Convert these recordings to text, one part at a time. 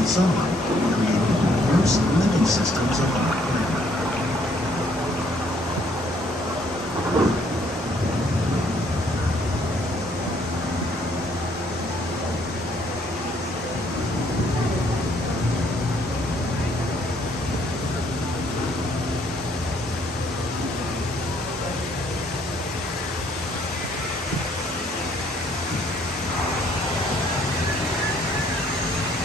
with sunlight, creating diverse living systems of our planet.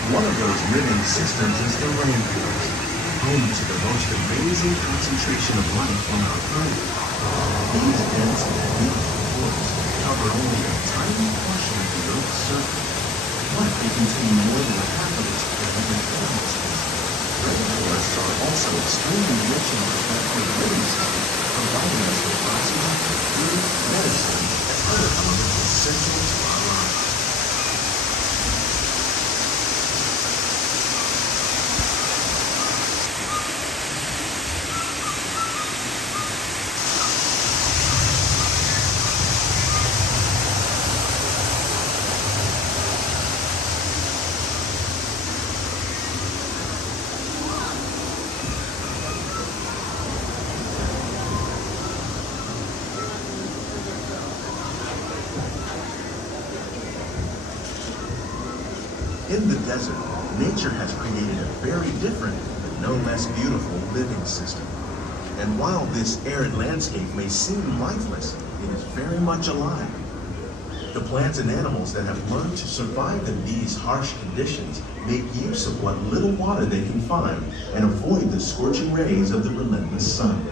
One of those living systems is the rainforest, home to the most amazing concentration of life on our planet. These dense and beautiful forests cover only a tiny portion of the Earth's surface, but they contain more than half of its present atmosphere. Rainforests are also extremely rich in protected living systems, providing us with oxygen, food, medicine, and other elements essential to our lives. In the desert, nature has created a very different, but no less beautiful living system. And while this arid landscape may seem lifeless, it is very much alive. The plants and animals that have learned to survive in these harsh conditions make use of what little water they can find and avoid the scorching rays of the relentless sun.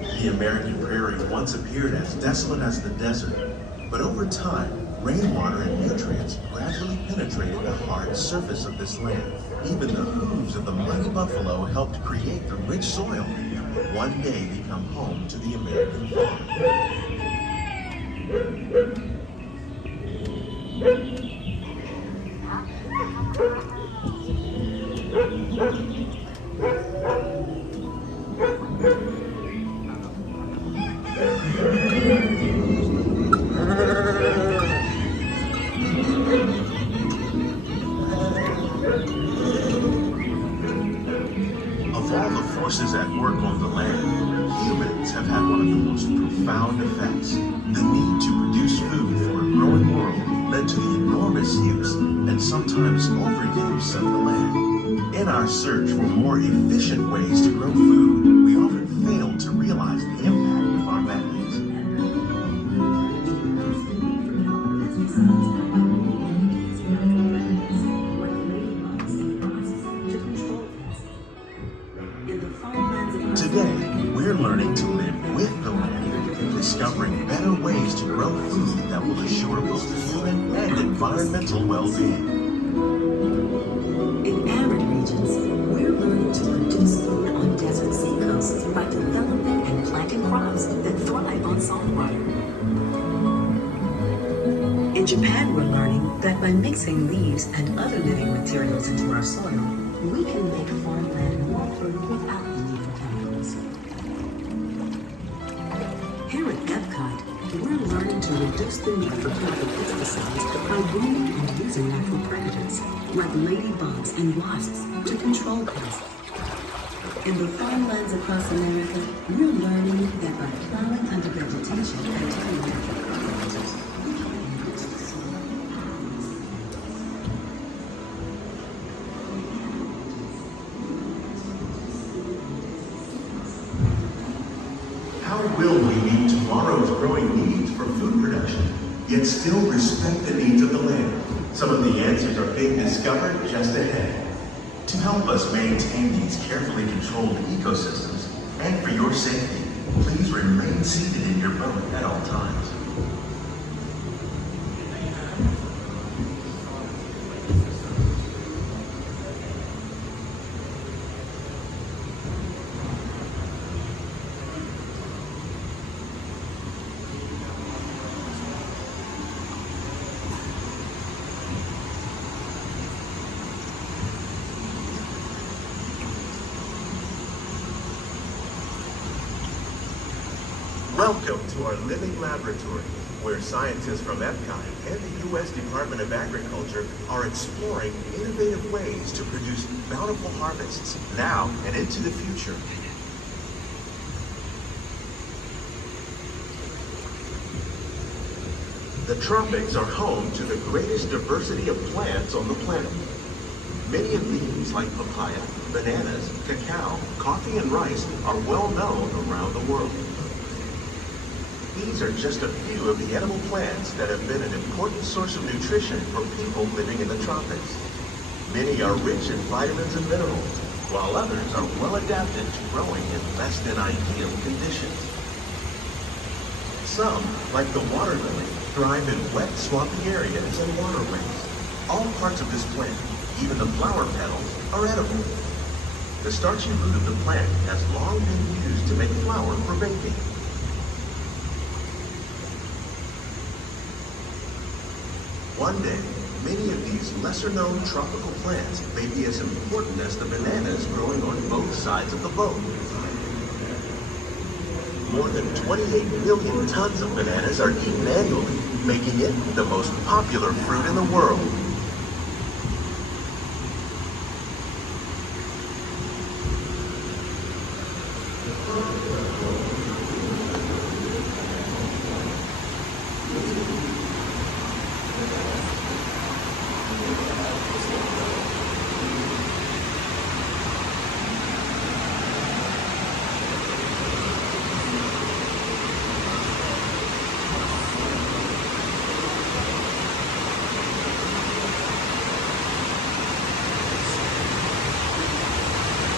The American prairie once appeared as desolate as the desert. But over time, rainwater and nutrients gradually penetrated the hard surface of this land. Even the hooves of the mighty buffalo helped create the rich soil that would one day become home to the American farm. Of all the forces at work on the land, humans have had one of the most profound effects. The need to produce food for a growing world led to the enormous use and sometimes overuse of the land. In our search for more efficient ways to grow food, we often fail to realize the impact of our methods. Today, we're learning to live with the land, discovering better ways to grow food that will assure both human and environmental well-being. In arid regions, we're learning to produce food on desert seacoasts by developing and planting crops that thrive on salt water. In Japan, we're learning that by mixing leaves and other living materials into our soil, we can make farmland more fertile without the need for chemicals. Here at EPCOT, we're learning to reduce the need for chemical pesticides by grooming and using natural predators, like ladybugs and wasps, to control pests. In the farmlands across America, we're learning that by plowing under vegetation and tilling natural fertilizers, we can reduce the soil. How will we meet tomorrow's growing needs for food production, yet still respect the needs of the land? Some of the answers are being discovered just ahead. To help us maintain these carefully controlled ecosystems, and for your safety, please remain seated in your boat at all times. Welcome to our living laboratory. where scientists from EPCOT and the U.S. Department of Agriculture are exploring innovative ways to produce bountiful harvests now and into the future. The tropics are home to the greatest diversity of plants on the planet. Many of these, like papaya, bananas, cacao, coffee, and rice, are well known around the world. These are just a few of the edible plants that have been an important source of nutrition for people living in the tropics. Many are rich in vitamins and minerals, while others are well adapted to growing in less than ideal conditions. Some, like the water lily, thrive in wet, swampy areas and waterways. All parts of this plant, even the flower petals, are edible. The starchy root of the plant has long been used to make flour for baking. One day, many of these lesser-known tropical plants may be as important as the bananas growing on both sides of the boat. More than 28 million tons of bananas are eaten annually, making it the most popular fruit in the world.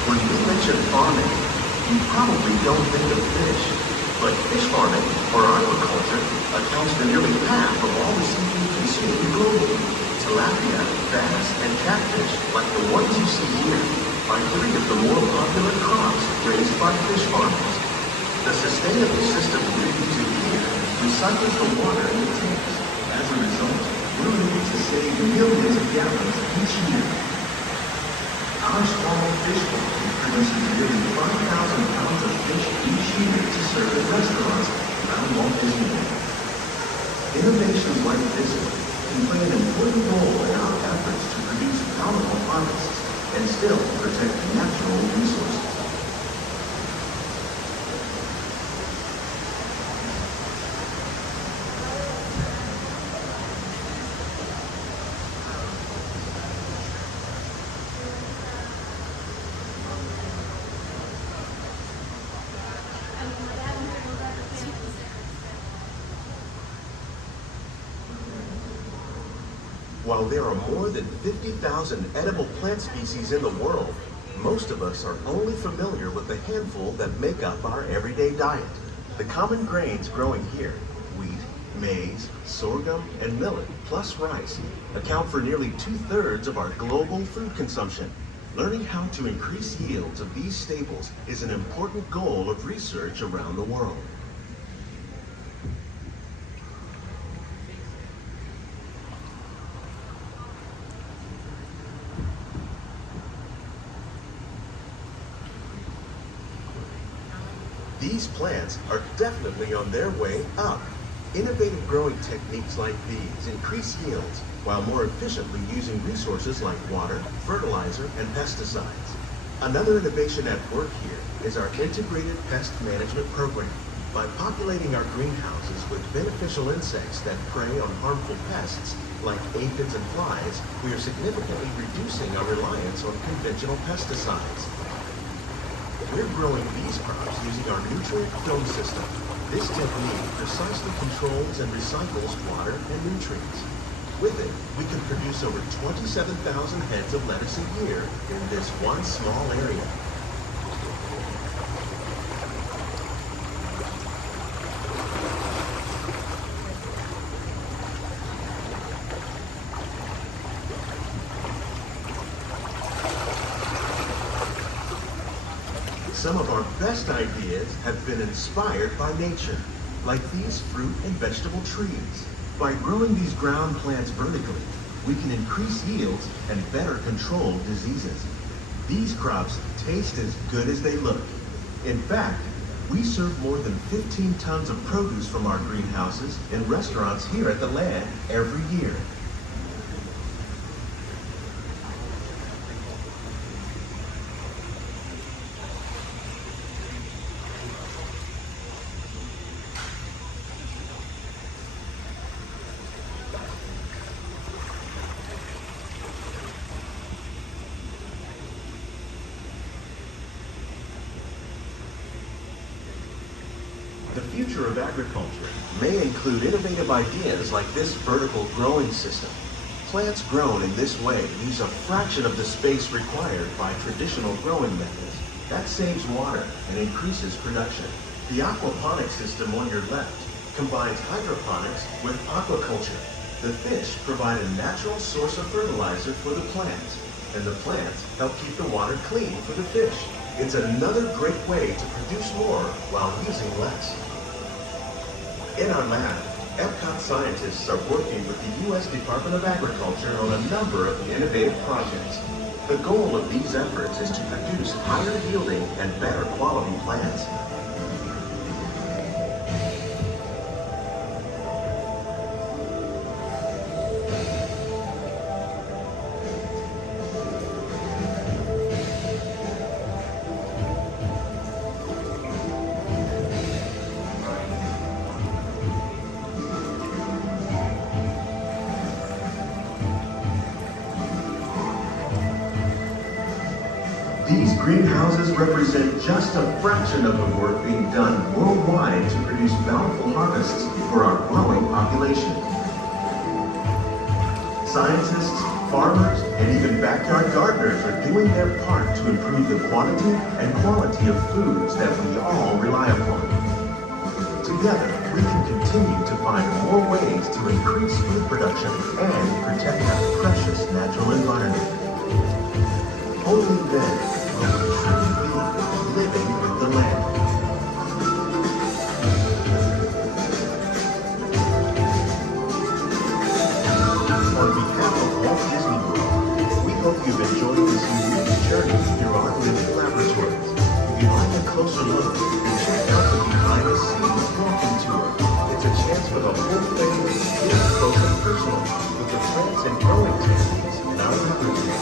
When we mention farming, you probably don't think of fish, but fish farming, or aquaculture, accounts for nearly half of all the seafood consumed globally. Tilapia, bass, and catfish, like the ones you see here, are three of the more popular crops raised by fish farmers. The sustainable system we're using here recycles the water in the tanks. As a result, we're able to save millions of gallons each year. Our small fish farm produces nearly 5,000 pounds of fish each year to serve in restaurants around Walt Disney World. Innovations like this one can play an important role in our efforts to produce bountiful harvests and still protect natural resources. While there are more than 50,000 edible plant species in the world, most of us are only familiar with the handful that make up our everyday diet. The common grains growing here, wheat, maize, sorghum, and millet, plus rice, account for nearly 2/3 of our global food consumption. Learning how to increase yields of these staples is an important goal of research around the world. These plants are definitely on their way up. Innovative growing techniques like these increase yields while more efficiently using resources like water, fertilizer, and pesticides. Another innovation at work here is our integrated pest management program. By populating our greenhouses with beneficial insects that prey on harmful pests like aphids and flies, we are significantly reducing our reliance on conventional pesticides. We're growing these crops using our nutrient film system. This technique precisely controls and recycles water and nutrients. With it, we can produce over 27,000 heads of lettuce a year in this one small area. Some of our best ideas have been inspired by nature, like these fruit and vegetable trees. By growing these ground plants vertically, we can increase yields and better control diseases. These crops taste as good as they look. In fact, We serve more than 15 tons of produce from our greenhouses in restaurants here at the land every year. The future of agriculture may include innovative ideas like this vertical growing system. Plants grown in this way use a fraction of the space required by traditional growing methods. That saves water and increases production. The aquaponics system on your left combines hydroponics with aquaculture. The fish provide a natural source of fertilizer for the plants, and the plants help keep the water clean for the fish. It's another great way to produce more while using less. In our lab, EPCOT scientists are working with the U.S. Department of Agriculture on a number of innovative projects. The goal of these efforts is to produce higher yielding and better quality plants. These greenhouses represent just a fraction of the work being done worldwide to produce bountiful harvests for our growing population. Scientists, farmers, and even backyard gardeners are doing their part to improve the quantity and quality of foods that we all rely upon. Together, we can continue to find more ways to increase food production and protect our precious natural environment. Only then will we truly be living with the land. On behalf of Walt Disney World, we hope you've enjoyed this unique journey through our living laboratories. If you'd like a closer look, check out the behind-the-scenes walking tour. It's a chance for the whole family to get close and personal with the plants and growing techniques in our laboratory.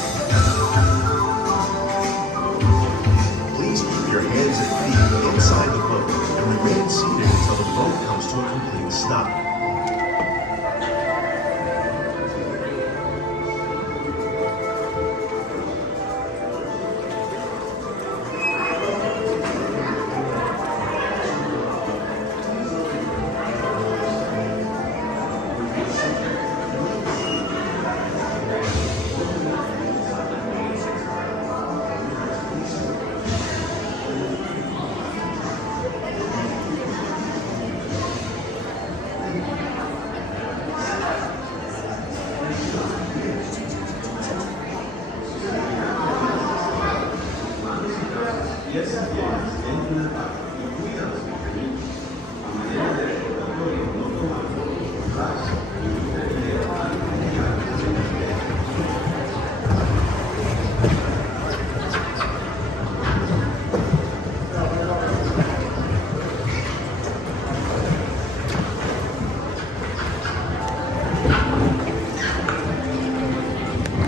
Your hands and feet inside the boat and remain seated until the boat comes to a complete stop. Yes,